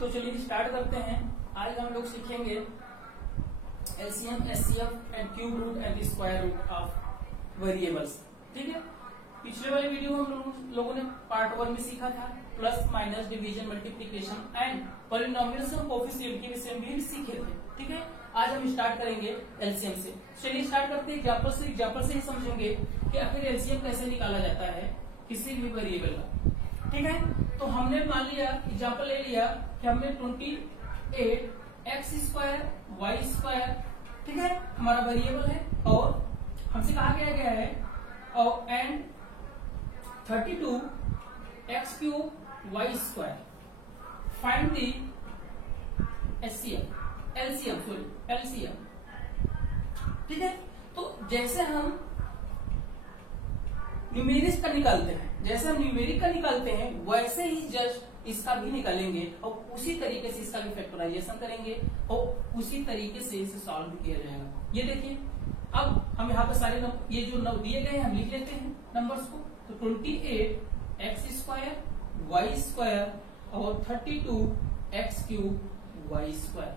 तो चलिए स्टार्ट करते हैं। आज हम लोग सीखेंगे LCM, HCF and cube root and square root of variables. ठीक है, पिछले वाले वीडियो में हम लोगों ने पार्ट 1 में सीखा था plus minus division multiplication and polynomials और कोएफिशिएंट के विषय में भी सीखे थे। ठीक है, आज हम स्टार्ट करेंगे एलसीएम से। चलिए स्टार्ट करते हैं एग्जांपल से। एग्जांपल से ही समझेंगे कि आखिर एलसीएम कैसे निकाला जाता है किसी भी वेरिएबल का। ठीक है, तो हमने मान लिया, एग्जांपल ले लिया कि हमने 28 एक्स स्क्वायर वाई स्क्वायर, ठीक है, हमारा वेरिएबल है और हमसे कहा गया है और and 32 x cube y square find the LCM. ठीक है, तो जैसे हम न्यूमेरिक का निकालते हैं, वैसे ही जस्ट इसका भी निकालेंगे और उसी तरीके से इसका भी फैक्टराइजेशन करेंगे और उसी तरीके से इसे सॉल्व किया जाएगा। ये देखिए, अब हम यहाँ पे सारे ये जो दिए गए हैं हम लिख लेते हैं नंबर्स को। तो 28 एक्स स्क्वायर वाई स्क्वायर और 32 एक्स क्यूब वाई स्क्वायर।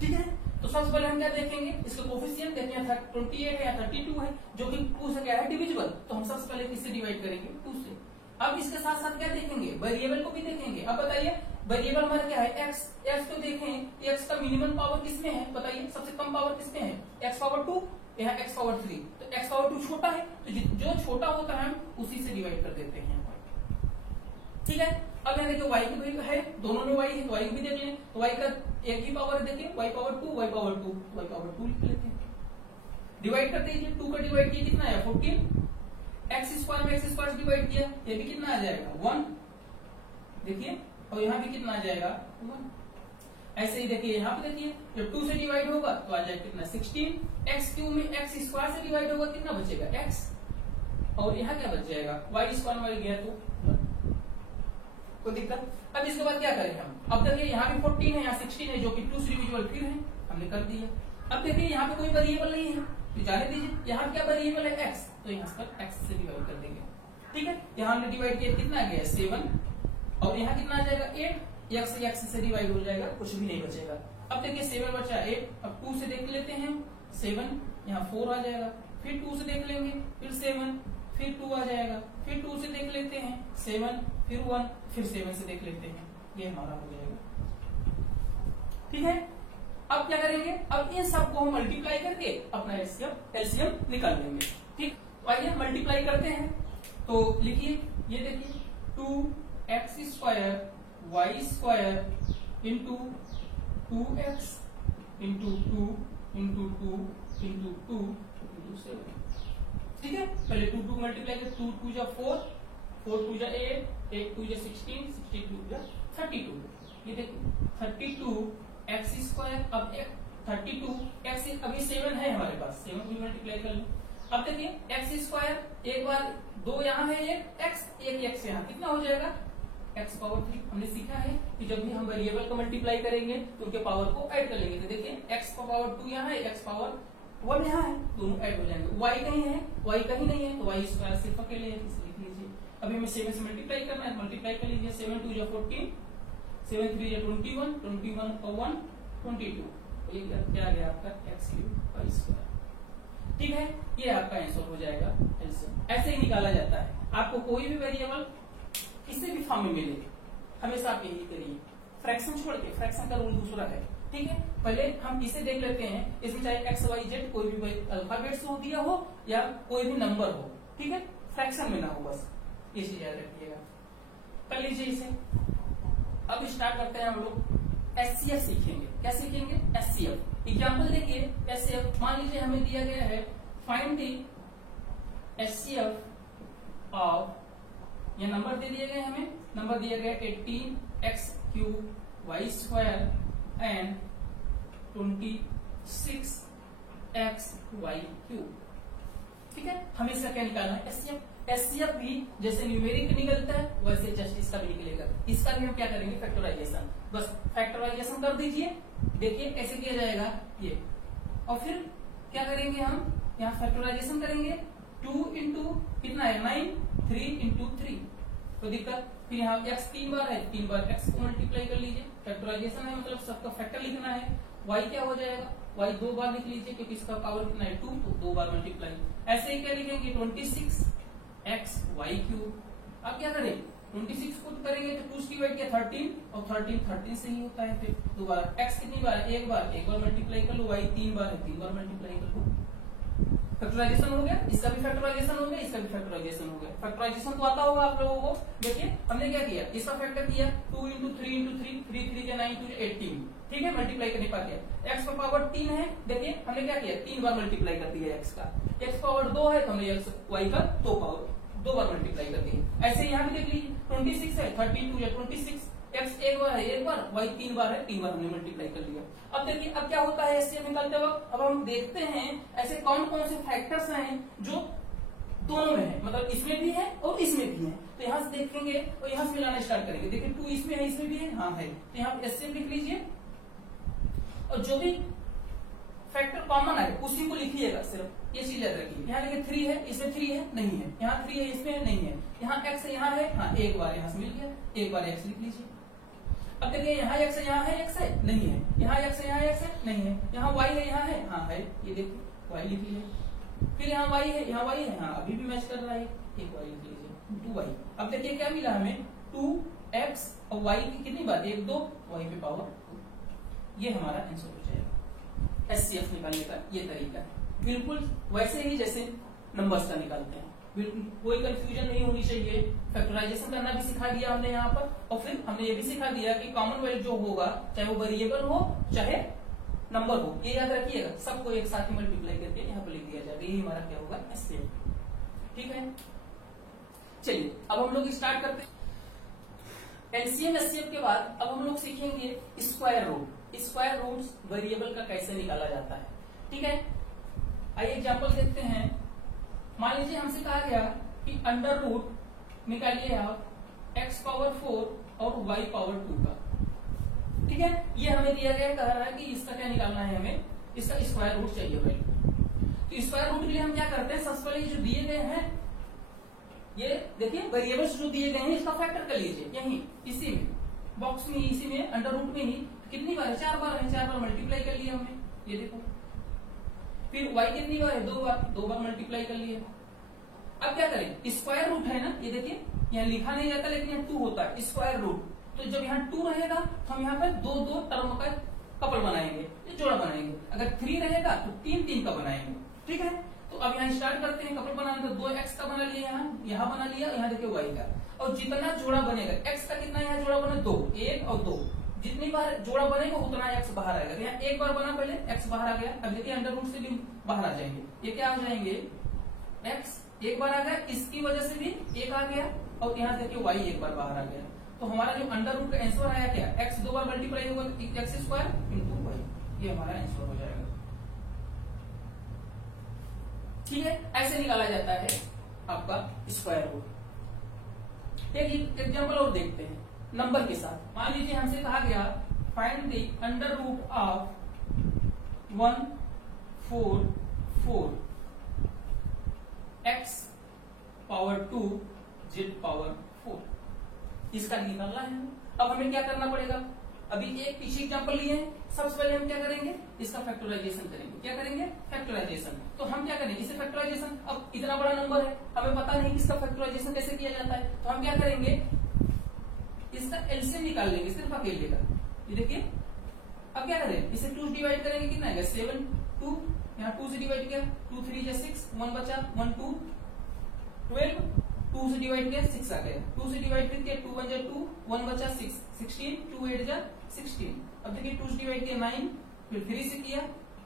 ठीक है, तो सबसे पहले हम क्या देखेंगे, इसका कोएफिशिएंट देखेंगे 28 है या 32 है, जो कि 2 से क्या है डिविजिबल, तो हम सबसे पहले किससे डिवाइड करेंगे 2 से। अब इसके साथ साथ क्या देखेंगे, वेरिएबल को भी देखेंगे। अब बताइए वेरिएबल हमारा क्या है एक्स। एक्स को देखें, एक्स का मिनिमम पावर किसमें है, बताइए सबसे कम पावर किसमें है, एक्स पावर 2 या एक्स पावर 3। तो एक्स पावर 2 छोटा है, तो जो छोटा होता है हम उसी से डिवाइड कर देते हैं। ठीक है, अब यहाँ देखिए वाई की है, दोनों में वाई है तो वाई भी देख लें। तो वाई का एक ही पावर है, देखिए y power 2 y power 2 y power 2 लिख लेते हैं। डिवाइड कर दीजिए, 2 का डिवाइड किया कितना है 14। एक्स स्क्वायर में एक्स स्क्वायर डिवाइड किया, ये भी कितना आ जाएगा 1। देखिए, और यहाँ भी कितना आ जाएगा 1। ऐसे ही देखिए यहाँ पे देखिए, जब 2 से डिवाइड होगा तो आ जाएगा कितना 16। एक्स क्यूब में एक्स स्क्वायर से डिवाइड होगा कितना बचेगा एक्स, और यहाँ क्या बच जाएगा वाई स्क्वायर वाई गया तो 1। कोई दिक्कत। अब इसके बाद क्या करें हम, अब देखिए यहाँ भी 14 है, यहाँ 16 है, जो कि 2 से डिविजिबल फिर है, हमने कर दिया। अब देखिए यहाँ पे कोई वेरिएबल नहीं है तो जाने दीजिए, यहाँ क्या वेरिएबल है एक्स, तो यहाँ पर एक्स से डिवाइड कर देंगे। ठीक है, यहाँ हमने डिवाइड किया कितना आ गया 7, और यहाँ कितना आ जाएगा 8। एक्स से डिवाइड हो जाएगा, कुछ भी नहीं बचेगा। अब देखिए 7 बचा 8, अब 2 से देख लेते हैं 7, यहाँ 4 आ जाएगा, फिर 2 से देख लेंगे, फिर 7, फिर 2 आ जाएगा, फिर 2 से देख लेते हैं 7, फिर 1, फिर 7 से देख लेते हैं, ये हमारा हो जाएगा। ठीक है, अब क्या करेंगे, अब इन सबको हम मल्टीप्लाई करके अपना एलसीएम निकाल लेंगे। ठीक, तो आइए मल्टीप्लाई करते हैं। तो लिखिए, ये देखिए 2 x square y square into 2x into 2 into 2 into 2 into 7। ठीक है, पहले 2 मल्टीप्लाई कर, 2 2 जा 4, 4 2 जा 8, 8 2 जा 16, 62 जा 32। ये देखिए 32 एक्स स्क्वायर, अब 32 एक्स, अभी 7 है हमारे पास, 7 भी मल्टीप्लाई कर लो। अब देखिए एक्स स्क्वायर, एक बार 2 यहाँ है, एक एक्स यहाँ, कितना हो जाएगा एक्स पावर 3। हमने सीखा है कि जब भी हम वेरिएबल को मल्टीप्लाई करेंगे तो उनके पावर को ऐड कर लेंगे। तो देखिए एक्स पावर 2 यहाँ है, एक्स पावर 1 यहाँ है, दोनों ऐड हो जाएंगे। वाई कहीं है, वाई कहीं नहीं है, तो वाई स्क्वायर सिर्फ अकेले है, इसे लिख लीजिए। अभी हमें 7 से मल्टीप्लाई करना है, मल्टीप्लाई कर लीजिए। 7 2 जा 14, 7 3 जा 21, 21 और 1 22, तो ये क्या आ गया आपका एक्स क्यूब वाई स्क्वायर। ठीक है, ये आपका आंसर हो जाएगा एलसीएम। ऐसे ही निकाला जाता है। आपको कोई भी वेरिएबल किसी भी फॉर्म में मिले, हमेशा आप यही करिए, फ्रैक्शन छोड़ के। फ्रैक्शन का रूल दूसरा है। ठीक है, पहले हम इसे देख लेते हैं, इसमें चाहे एक्स वाई जेड कोई भी अल्फाबेट्स हो दिया हो या कोई भी नंबर हो, ठीक है, फ्रैक्शन में ना हो, बस ये चीज याद रखिएगा। कर लीजिए इसे। अब स्टार्ट करते हैं हम लोग एचसीएफ सीखेंगे। क्या सीखेंगे, एचसीएफ। एग्जाम्पल देखिए, एचसीएफ मान लीजिए हमें दिया गया है फाइंड दी एचसीएफ ऑफ, ये नंबर दे दिए गए, हमें नंबर दिया गया 18 x cube y square and 26 x y cube. ठीक है, हमें इसका क्या निकालना है एचसीएफ। एचसीएफ भी जैसे न्यूमेरिक निकलता है वैसे जस्ट इसका भी निकलेगा। इसका भी हम क्या करेंगे फैक्टराइजेशन, बस फैक्टराइजेशन कर दीजिए। देखिए कैसे किया जाएगा ये, और फिर क्या करेंगे हम यहाँ फैक्टराइजेशन करेंगे। 2 इंटू कितना है 9, 3 इंटू 3, कोई दिक्कत। फिर यहाँ x 3 बार है, 3 बार x को मल्टीप्लाई कर लीजिए, फैक्टराइजेशन है मतलब सबका फैक्टर लिखना है। y क्या हो जाएगा, y 2 बार लिख लीजिए क्योंकि इसका पावर कितना है 2, तो 2 बार मल्टीप्लाई। ऐसे ही क्या लिखेंगे 26 x y क्यूब। अब क्या करें 26 को करेंगे तो 2 से डिवाइड किया 13 और 13 से ही होता है। फिर दोबारा x कितनी बार है, एक बार मल्टीप्लाई कर लो, y 3 बार है 3 बार मल्टीप्लाई कर लो। फैक्टराइजेशन हो गया, इसका भी फैक्टराइजेशन हो गया, इसका भी फैक्टराइजेशन हो गया। फैक्टराइजेशन तो आता होगा आप लोगों को। देखिए हमने क्या किया, इसका फैक्टर किया 2 इंटू 3 इंटू 3, 3 3 9 2 18, ठीक है, मल्टीप्लाई करने पा गया। x का पावर 3 है, देखिए हमने क्या किया 3 बार मल्टीप्लाई कर दिया x का। x पावर 2 है तो हमने y का 2 बार मल्टीप्लाई कर दिया। ऐसे यहाँ भी देख लीजिए 26 है, 32 या 26, x एक बार है एक बार, y 3 बार है 3 बार हमने मल्टीप्लाई कर लिया। अब देखिए अब क्या होता है एचसीएफ निकालते वक्त, अब हम देखते हैं ऐसे कौन कौन से फैक्टर्स हैं जो दोनों में है, मतलब इसमें भी है और इसमें भी है। तो यहाँ से देखेंगे और यहाँ से मिलाना स्टार्ट करेंगे। देखिए 2 इसमें है इसमें भी है, हाँ है, तो यहाँ एचसीएफ लिख लीजिए और जो भी फैक्टर कॉमन है उसी को लिखिएगा, सिर्फ ये चीज याद रखिए। यहाँ देखिए 3 है, इसमें 3 है नहीं है, यहाँ 3 है इसमें नहीं है, यहाँ x है यहाँ है, हाँ एक बार यहाँ से मिल गया, एक बार x लिख लीजिए। अब देखिए यहाँ x है यहाँ है, x है नहीं है, यहाँ x है यहाँ x है नहीं है, यहाँ y है यहाँ है, हाँ है, ये देखिए y लिख लीजिए। फिर यहाँ y है यहाँ y है, हाँ अभी भी मैच कर रहा है, एक y लिख लीजिए 2y। अब देखिए क्या मिला हमें 2x और y की कितनी बात, 1 2, y पे पावर 2। ये हमारा आंसर हो जाएगा। एचसीएफ निकालने का ये तरीका है, बिल्कुल वैसे ही जैसे नंबर्स का निकालते हैं, बिल्कुल कोई कंफ्यूजन नहीं होनी चाहिए। फैक्टराइजेशन करना भी सिखा दिया हमने यहाँ पर, और फिर हमने ये भी सिखा दिया कि कॉमन वैल्यू जो होगा चाहे वो वेरिएबल हो चाहे नंबर हो, ये याद रखिएगा, सबको एक साथ ही मल्टीप्लाई करके यहाँ पर लिख दिया जाएगा। यही हमारा क्या होगा एचसीएफ, ठीक है। चलिए अब हम लोग स्टार्ट करते हैं। एलसीएम एचसीएफ के बाद अब हम लोग सीखेंगे square root. Square roots variable का कैसे निकाला जाता है, ठीक है। आइए एग्जांपल देखते हैं। मान लीजिए हमसे कहा गया कि अंडर रूट निकालिए आप x पावर 4 और y पावर 2 का, ठीक है। ये हमें दिया गया कह रहा है कि इसका क्या निकालना है, हमें इसका स्क्वायर रूट चाहिए वैल्यू। तो स्क्वायर रूट के लिए हम क्या करते हैं, सबसे पहले जो दिए गए हैं ये देखिए वेरिएबल्स जो दिए गए हैं इसका फैक्टर कर लीजिए, यही इसी में बॉक्स में, इसी में अंडर रूट में ही। कितनी बार है, 4 बार है, 4 बार मल्टीप्लाई कर लिया हमने, ये देखो। फिर y कितनी बार है, 2 बार मल्टीप्लाई कर लिया। अब क्या करें, स्क्वायर रूट है ना, ये देखिए यहाँ लिखा नहीं जाता लेकिन यहाँ 2 होता है स्क्वायर रूट। तो जब यहाँ 2 रहेगा तो हम यहाँ पे 2 टर्म का कपल बनाएंगे, ये जोड़ा बनाएंगे। अगर 3 रहेगा तो 3 का बनाएंगे, ठीक है। तो अब यहाँ स्टार्ट करते हैं कपल बनाने। तो 2x का बना लिया, यहाँ बना लिया, यहाँ देखिए y का। और जितना जोड़ा बनेगा x का कितना यहाँ जोड़ा बना 2, 1 और 2, जितनी बार जोड़ा बनेगा उतना x बाहर आएगा। यहाँ एक बार बना पहले x बाहर आ गया। अब देखिए अंडर रूट से भी बाहर आ जाएंगे, ये क्या आ जाएंगे x एक बार आ गया, इसकी वजह से भी 1 आ गया, और यहाँ देखिए y एक बार बाहर आ गया। तो हमारा जो अंडर रूट का आंसर आया क्या, x 2 बार मल्टीप्लाई होगा x स्क्वायर इंटू y, ये हमारा आंसर हो जाएगा, ठीक है। ऐसे निकाला जाता है आपका स्क्वायर रूट। एक एग्जांपल और देखते हैं नंबर के साथ। मान लीजिए हमसे कहा गया find the under root of 144 x power 2 z power 4, इसका निकालना है। अब हमें क्या करना पड़ेगा, अभी एक पीछे एग्जांपल लिए हैं, सबसे पहले हम क्या करेंगे, इसका फैक्टराइजेशन करेंगे। क्या करेंगे, फैक्टराइजेशन। तो हम क्या करेंगे, इसे फैक्टराइजेशन। अब इतना बड़ा नंबर है, हमें पता नहीं इसका फैक्टराइजेशन कैसे किया जाता है, तो हम क्या करेंगे, इसका एलसीएम निकाल लेंगे सिर्फ अकेले का। ये देखिए अब क्या करें, इसे 2 से डिवाइड करेंगे, कितना आएगा 7 2, यहाँ 2 से डिवाइड किया 2 3 6, 1 बचा 1 2 12, 2 से डिवाइड किया 6 आ गया, 2 से डिवाइड किया 2 1 जा 2, 1 बचा 6 16, 2 8 जा 16। अब देखिए 2 से डिवाइड किया 9, फिर 3 से किया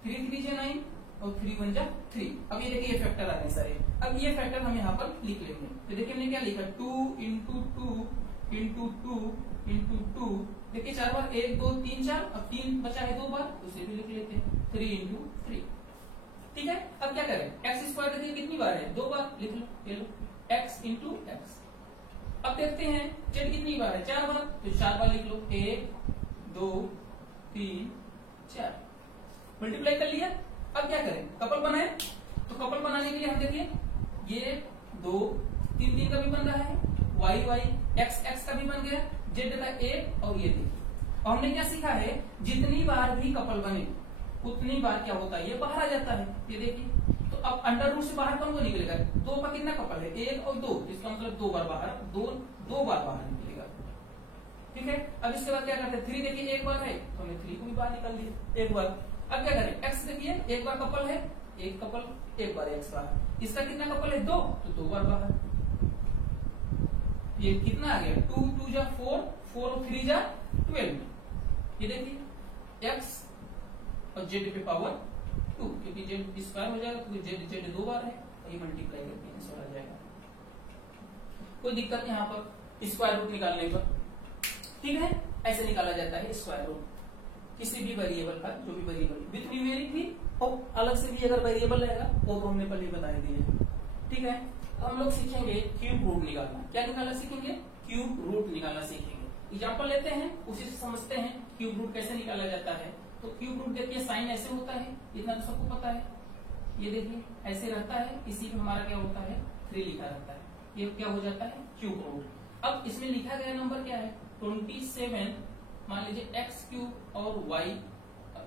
3 3 जा 9 और 3 1 जा 3। अब ये देखिए ये फैक्टर आ गए सारे। अब ये फैक्टर हम यहाँ पर लिख लेंगे। तो देखिए हमने क्या लिखा 2 इंटू 2 इंटू 2 इंटू 2, देखिए 4 बार 1 2 3 4, अब 3 बचा है 2 बार, उसे भी लिख लेते हैं 3 इंटू 3, ठीक है। अब क्या करें, एक्स स्क्वायर देखिए कितनी बार है, 2 बार, लिख लो ये लो x इंटू एक्स। अब देखते हैं जेड कितनी बार है, 4 बार, तो 4 बार लिख लो 1 2 3 4, मल्टीप्लाई कर लिया। अब क्या करें, कपल बनाए। तो कपल बनाने के लिए हम देखिए ये 2 3 3 का भी बन रहा है, वाई वाई, एक्स एक्स का भी बन गया, जेड का ए, और ये देखिए। और हमने क्या सीखा है, जितनी बार भी कपल बने उतनी बार क्या होता है, ये बाहर आ जाता है। ये देखिए, तो अब अंडर रूट से बाहर कौन को निकलेगा, 2 का कितना कपल है, 1 और 2, इसका मतलब 2 बार बाहर, दो बार बाहर निकलेगा। ठीक है, अब इसके बाद क्या करते हैं, 3 देखिए 1 बार है तो हमने 3 को भी बाहर निकाल दिया 1 बार। अब क्या करें, एक्स देखिए 1 बार कपल है, 1 कपल 1 बार एक्स बाहर, इसका कितना कपल है 2, तो 2 बार बाहर। ये कितना आ गया, 2 2 जा 4, 4 और 3 जा 12। ये देखिए एक्स और जेड पे पावर 2, क्योंकि जेड स्क्वायर हो जाएगा तो जेड 2 बार है, तो ये मल्टीप्लाई करके आंसर आ जाएगा। कोई दिक्कत नहीं यहाँ पर स्क्वायर रूट निकालने पर, ठीक है, ऐसे निकाला जाता है स्क्वायर रूट किसी भी वेरिएबल का, जो भी वेरिएबल विथ न्यूमेरिक भी और अलग से भी अगर वेरिएबल रहेगा वो तो हमने पहले बता दिए। ठीक है, तो हम लोग सीखेंगे क्यूब रूट निकालना। क्या निकालना सीखेंगे, क्यूब रूट निकालना सीखेंगे। एग्जाम्पल लेते हैं, उसी से समझते हैं क्यूब रूट कैसे निकाला जाता है। तो क्यूब रूट देखिए साइन ऐसे होता है, इतना तो सबको पता है। ये देखिए ऐसे रहता है, इसी में हमारा क्या होता है 3 लिखा रहता है, ये क्या हो जाता है क्यूब रूट। अब इसमें लिखा गया नंबर क्या है 27, मान लीजिए एक्स क्यूब और वाई,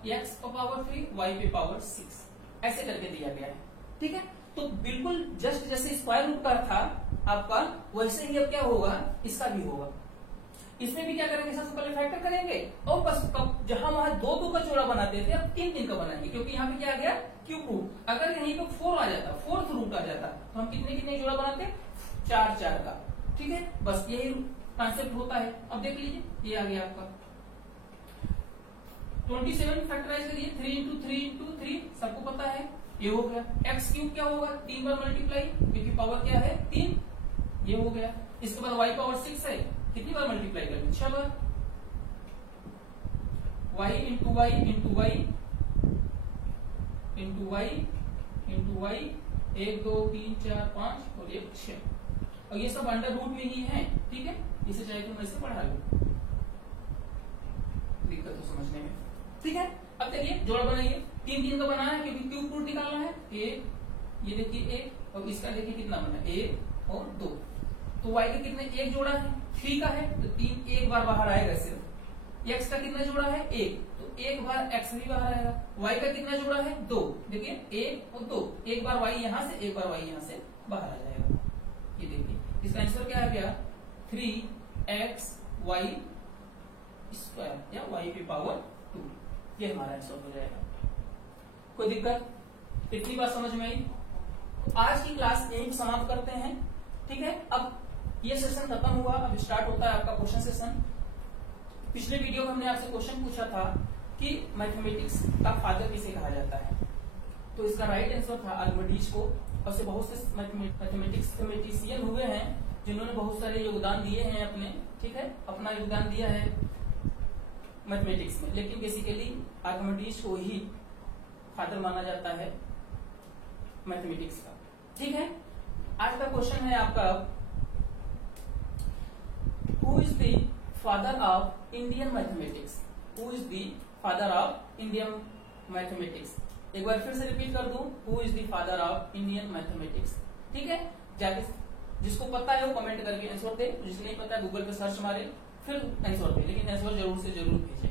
एक्स का पावर 3 वाई पे पावर 6, ऐसे करके दिया गया है। ठीक है, तो बिल्कुल जस्ट जैसे स्क्वायर रूट का था आपका, वैसे ही अब क्या होगा इसका भी होगा। इसमें भी क्या करेंगे, सबसे पहले फैक्टर करेंगे और बस जहां वहां 2 का जोड़ा बनाते थे अब 3 का बनाएंगे, क्योंकि यहाँ पे क्या आ गया क्यूब रूट। अगर यहीं पे 4 आ जाता, 4th रूट आ जाता, तो हम कितने जोड़ा बनाते 4 का। ठीक है, बस यही कॉन्सेप्ट होता है। अब देख लीजिए ये आ गया आपका 27 फैक्टराइज करिए, 3 इंटू 3 इंटू 3 सबको पता है, ये हो गया। एक्स क्यूब क्या होगा 3 बार मल्टीप्लाई, क्योंकि पावर क्या है 3, ये हो गया। इसके बाद वाई पावर 6 है, कितनी बार मल्टीप्लाई करेंगे 6 बार, y into y into y into y into y, 1 2 3 4 5 और 1 6, और ये सब अंडर रूट में ही है। ठीक है, इसे चाहे तुम ऐसे पढ़ा लो, दिक्कत तो समझने में। ठीक है, अब देखिए जोड़ा बनाइए, 3 का बनाना है क्योंकि क्यूब रूट निकालना है। 1, ये देखिए 1, और इसका देखिए कितना बना 1 और 2, तो y का कितने 1 जोड़ा है 3 का है, तो 3 1 बार बाहर आएगा सिर्फ। x का कितना जोड़ा है 1, तो 1 बार x भी बाहर आएगा। y का कितना जोड़ा है 2, देखिए 1 और 2, 1 बार y यहाँ से 1 बार y यहाँ से बाहर आ जाएगा। ये देखिए इसका आंसर क्या आ गया 3x y स्क्वायर या y की पावर 2, ये हमारा आंसर हो जाएगा। कोई दिक्कत, इतनी बात समझ में आई। तो आज की क्लास यहीं समाप्त करते हैं। ठीक है, अब ये सेशन खत्म हुआ, अब स्टार्ट होता है आपका क्वेश्चन सेशन। पिछले वीडियो में हमने आपसे क्वेश्चन पूछा था कि मैथमेटिक्स का फादर किसे कहा जाता है, तो इसका राइट आंसर था आर्किमिडीज को। और से बहुत से मैथमेटिशियन हुए हैं जिन्होंने बहुत सारे योगदान दिए हैं अपने, ठीक है, अपना योगदान दिया है मैथमेटिक्स में, लेकिन बेसिकली आर्किमिडीज को ही फादर माना जाता है मैथमेटिक्स का। ठीक है, आज का क्वेश्चन है आपका who is the father of Indian mathematics, who is the father of Indian mathematics. एक बार फिर से रिपीट कर दूं, who is the father of Indian mathematics. ठीक है, जाके जिसको पता है वो कमेंट करके आंसर दे, जिसको नहीं पता है गूगल पे सर्च मारे फिर आंसर दे, लेकिन आंसर जरूर से जरूर भेजे।